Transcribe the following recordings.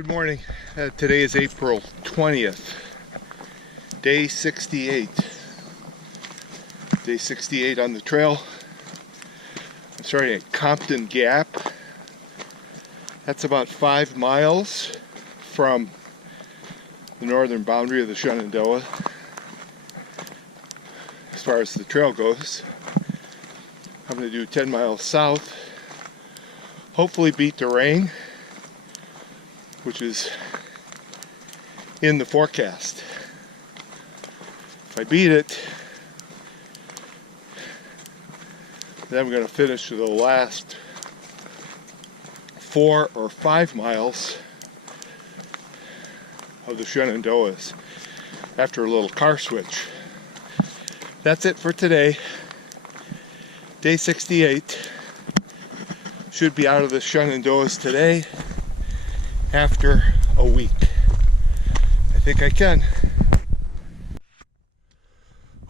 Good morning. Today is April 20th, day 68. Day 68 on the trail. I'm starting at Compton Gap. That's about 5 miles from the northern boundary of the Shenandoah as far as the trail goes. I'm going to do 10 miles south, hopefully beat the rain, which is in the forecast. If I beat it, then I'm going to finish the last 4 or 5 miles of the Shenandoahs after a little car switch. That's it for today. Day 68. Should be out of the Shenandoahs today after a week. I think I can.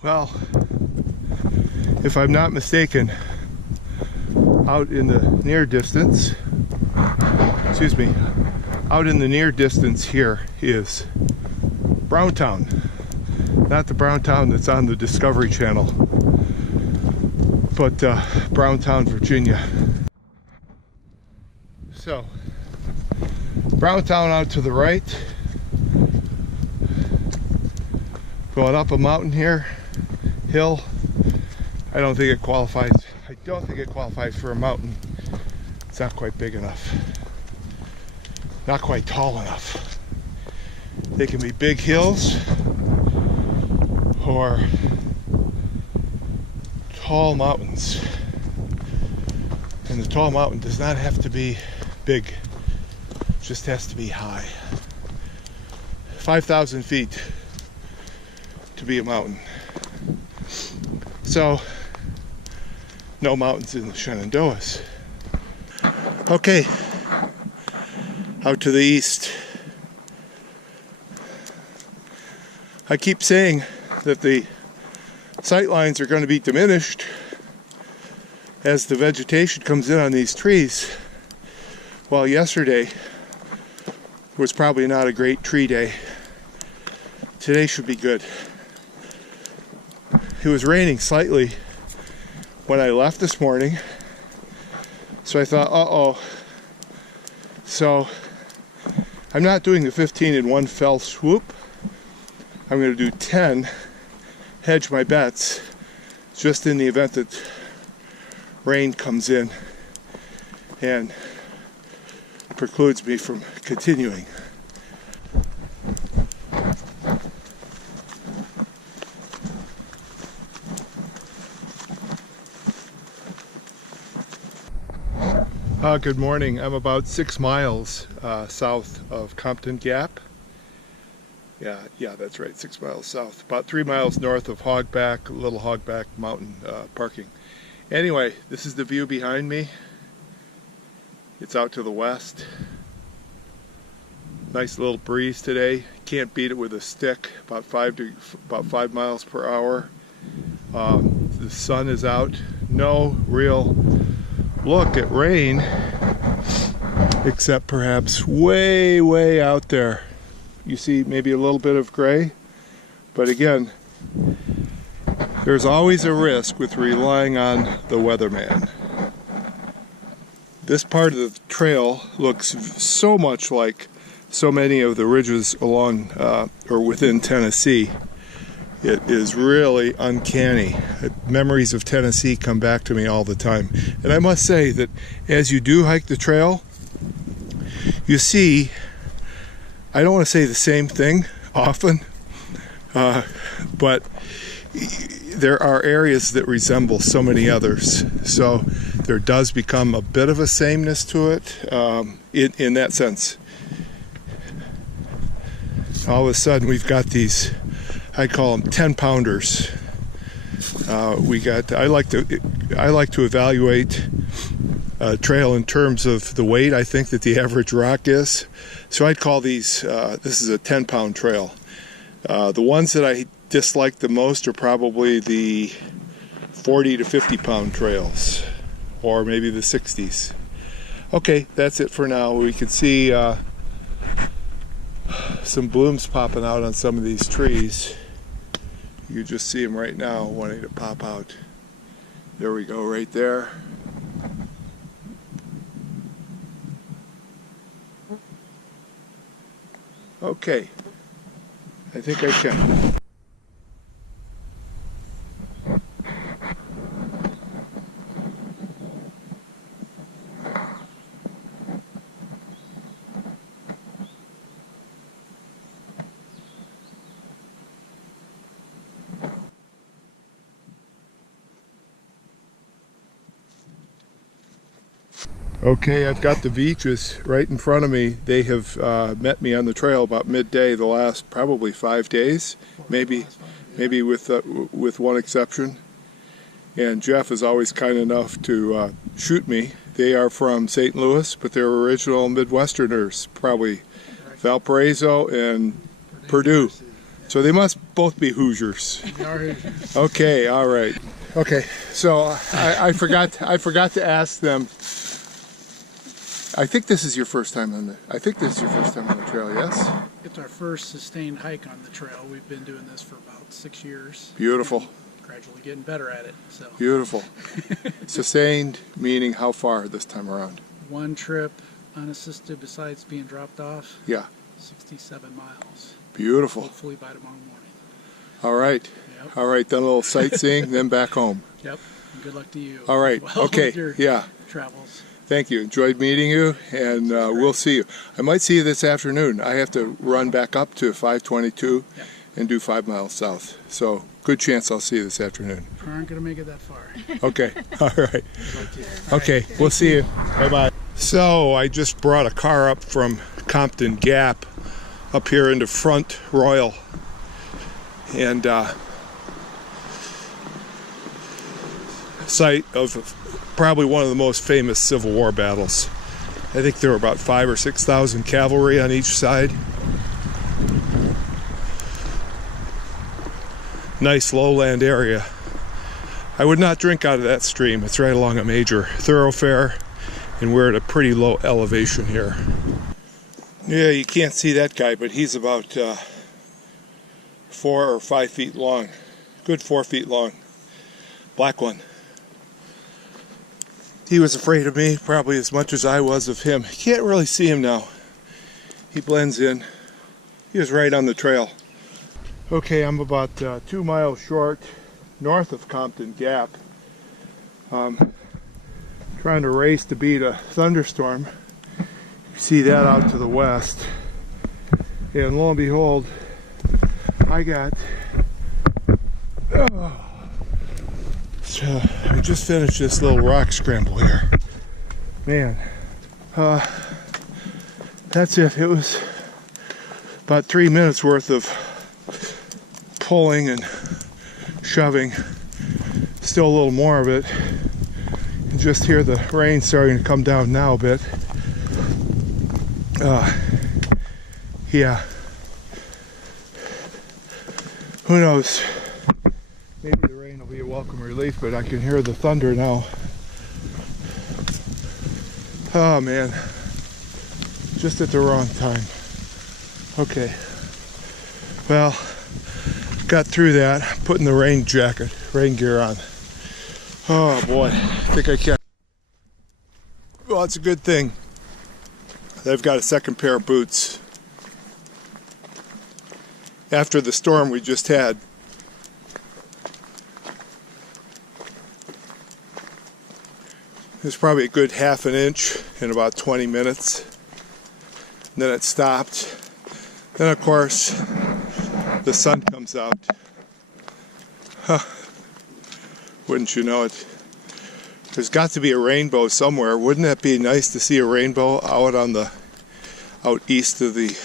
Well, if I'm not mistaken, out in the near distance, out in the near distance here is Browntown. Not the Browntown that's on the Discovery Channel, but Browntown, Virginia. So, Browntown out to the right. Going up a mountain here, hill. I don't think it qualifies. I don't think it qualifies for a mountain. It's not quite big enough. Not quite tall enough. They can be big hills or tall mountains. And the tall mountain does not have to be big. It just has to be high. 5,000 feet to be a mountain. So, no mountains in the Shenandoahs. Okay, out to the east. I keep saying that the sight lines are going to be diminished as the vegetation comes in on these trees. Well, yesterday was probably not a great tree day. Today should be good. It was raining slightly when I left this morning, so I thought, uh-oh. So I'm not doing the 15 in one fell swoop. I'm going to do 10, hedge my bets, just in the event that rain comes in and precludes me from continuing. Good morning. I'm about 6 miles south of Compton Gap. Yeah, that's right, 6 miles south. About 3 miles north of Hogback, Little Hogback Mountain parking. Anyway, this is the view behind me. It's out to the west. Nice little breeze today. Can't beat it with a stick. About 5 miles per hour. The sun is out. No real look at rain, except perhaps way out there. You see maybe a little bit of gray, but again, there's always a risk with relying on the weatherman. This part of the trail looks so much like so many of the ridges along or within Tennessee. It is really uncanny. Memories of Tennessee come back to me all the time. And I must say that as you do hike the trail, you see, I don't want to say the same thing often, but there are areas that resemble so many others. So there does become a bit of a sameness to it in that sense. All of a sudden we've got these, I call them 10-pounders. I like to evaluate a trail in terms of the weight I think that the average rock is. So I'd call these, this is a 10-pound trail. The ones that I dislike the most are probably the 40 to 50 pound trails, or maybe the 60s. Okay, that's it for now. We can see some blooms popping out on some of these trees. You just see them right now wanting to pop out. There we go, right there. Okay, I think I can. Okay, I've got the beaches right in front of me. They have met me on the trail about midday the last probably 5 days, maybe with one exception. And Jeff is always kind enough to shoot me. They are from St. Louis, but they're original Midwesterners, probably Valparaiso and Purdue. So they must both be Hoosiers. Okay, all right. Okay, so I forgot to ask them. I think this is your first time on the trail, yes? It's our first sustained hike on the trail. We've been doing this for about 6 years. Beautiful. Gradually getting better at it. So. Beautiful. Sustained meaning how far this time around? One trip unassisted besides being dropped off. Yeah. 67 miles. Beautiful. Hopefully by tomorrow morning. All right. Yep. All right, then a little sightseeing, then back home. Yep. And good luck to you. All right. Well, okay. with your yeah. travels. Thank you. Enjoyed meeting you, and we'll see you. I might see you this afternoon. I have to run back up to 522 and do 5 miles south. So good chance I'll see you this afternoon. We aren't going to make it that far. Okay. All right. Okay. We'll see you. Bye-bye. So I just brought a car up from Compton Gap up here into Front Royal. And site of probably one of the most famous Civil War battles. I think there were about 5,000 or 6,000 cavalry on each side. Nice lowland area. I would not drink out of that stream. It's right along a major thoroughfare, and we're at a pretty low elevation here. Yeah, you can't see that guy, but he's about 4 or 5 feet long. Good 4 feet long. Black one. He was afraid of me probably as much as I was of him. You can't really see him now. He blends in. He was right on the trail. Okay, I'm about 2 miles short north of Compton Gap. Trying to race to beat a thunderstorm. You see that out to the west. And lo and behold, I got... I just finished this little rock scramble here. Man, that's it. It was about 3 minutes worth of pulling and shoving. Still a little more of it. You just hear the rain starting to come down now a bit. Yeah. Who knows? Maybe the rain will be a welcome relief, but I can hear the thunder now. Oh man, just at the wrong time. Okay, well, got through that, putting the rain gear on. Oh boy, I think I can. Well, it's a good thing that I've got a second pair of boots. After the storm we just had, it was probably a good ½ an inch in about 20 minutes. And then it stopped. Then of course the sun comes out. Huh. Wouldn't you know it? There's got to be a rainbow somewhere. Wouldn't it be nice to see a rainbow out east of the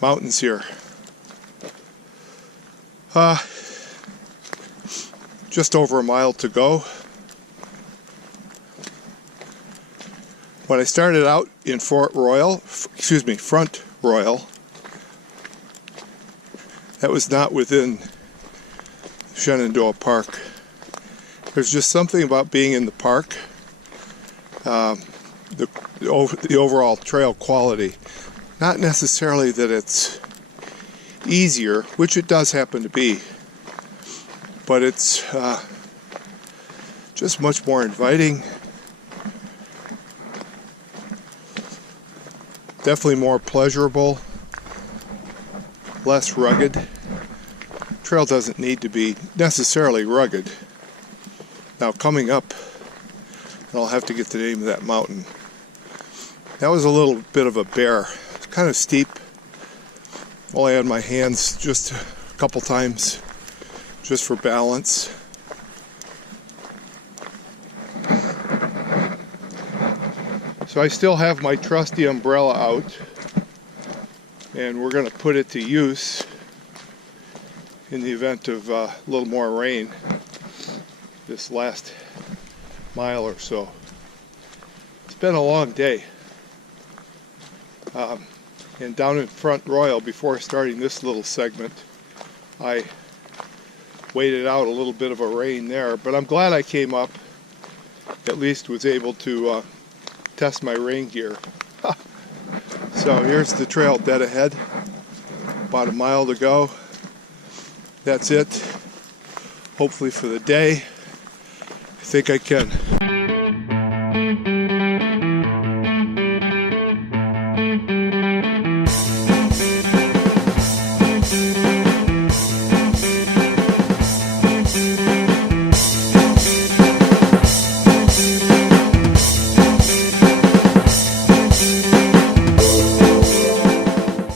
mountains here? Just over a mile to go. When I started out in Front Royal, that was not within Shenandoah Park. There's just something about being in the park, the overall trail quality. Not necessarily that it's easier, which it does happen to be, but it's just much more inviting. Definitely more pleasurable, less rugged. Trail doesn't need to be necessarily rugged. Now coming up, I'll have to get the name of that mountain. That was a little bit of a bear. It's kind of steep. Only had my hands just a couple times just for balance. So I still have my trusty umbrella out, and we're going to put it to use in the event of a little more rain this last mile or so. It's been a long day. And down in Front Royal, before starting this little segment, I waited out a little bit of a rain there, but I'm glad I came up, at least was able to test my rain gear. So here's the trail dead ahead, about a mile to go. That's it, hopefully for the day. I think I can